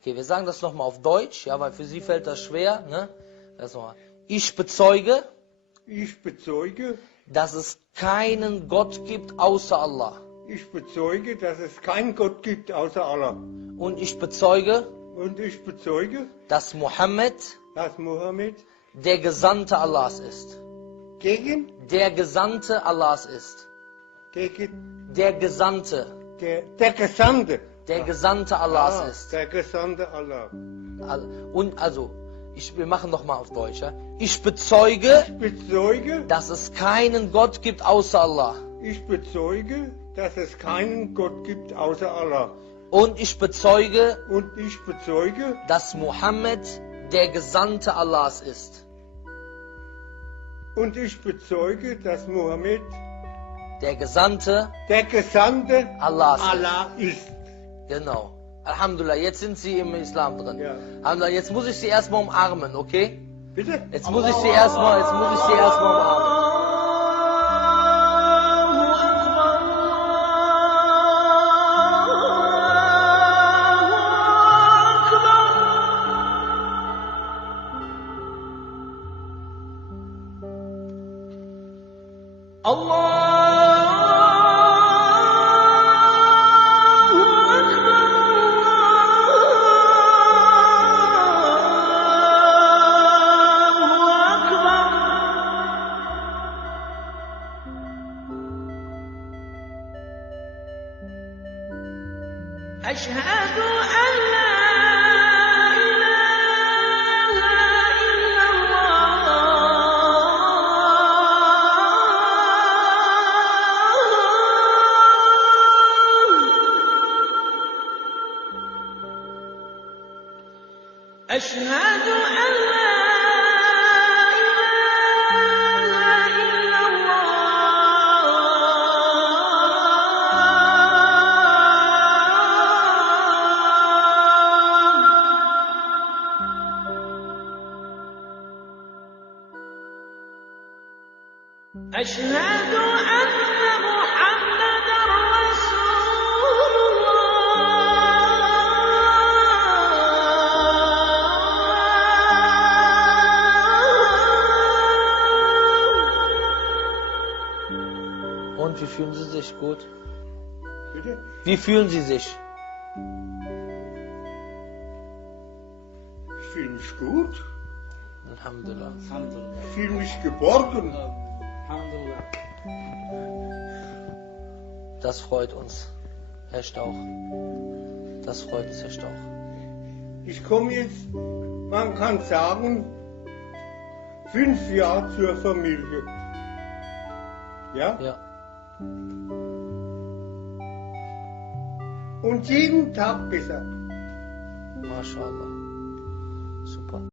Okay, wir sagen das nochmal auf Deutsch, ja, weil für Sie fällt das schwer, ne? Das nochmal. Ich bezeuge, dass es keinen Gott gibt außer Allah. Ich bezeuge, dass es keinen Gott gibt außer Allah. Und ich bezeuge, dass Mohammed Mohammed der Gesandte Allahs ist. gegen Der Gesandte Allahs ist. Der Gesandte. Der Gesandte. Der Gesandte Allahs ist. Der Gesandte Allah. Und also, wir machen nochmal auf Deutsch. Ja? Ich bezeuge, dass es keinen Gott gibt außer Allah. Ich bezeuge, dass es keinen Gott gibt außer Allah. Und ich bezeuge, dass Mohammed der Gesandte Allahs ist. Und ich bezeuge, dass Mohammed der Gesandte Allahs ist. Genau. Alhamdulillah, jetzt sind Sie im Islam drin. Ja. Alhamdulillah, jetzt muss ich Sie erstmal umarmen, okay? Bitte? Jetzt muss ich Sie erstmal umarmen. أشهد أن لا إله إلا الله أشهد أن لا أشهد أن محمدًا رسول الله. Und wie fühlen Sie sich? Gut? Bitte? Wie fühlen Sie sich? Ich fühle mich gut. Alhamdulillah. Ich fühle mich geborgen. Das freut uns, Herr Stauch. Das freut uns, Herr Stauch. Ich komme jetzt, man kann sagen, 5 Jahre zur Familie. Ja? Ja. Und jeden Tag besser. MashaAllah. Super.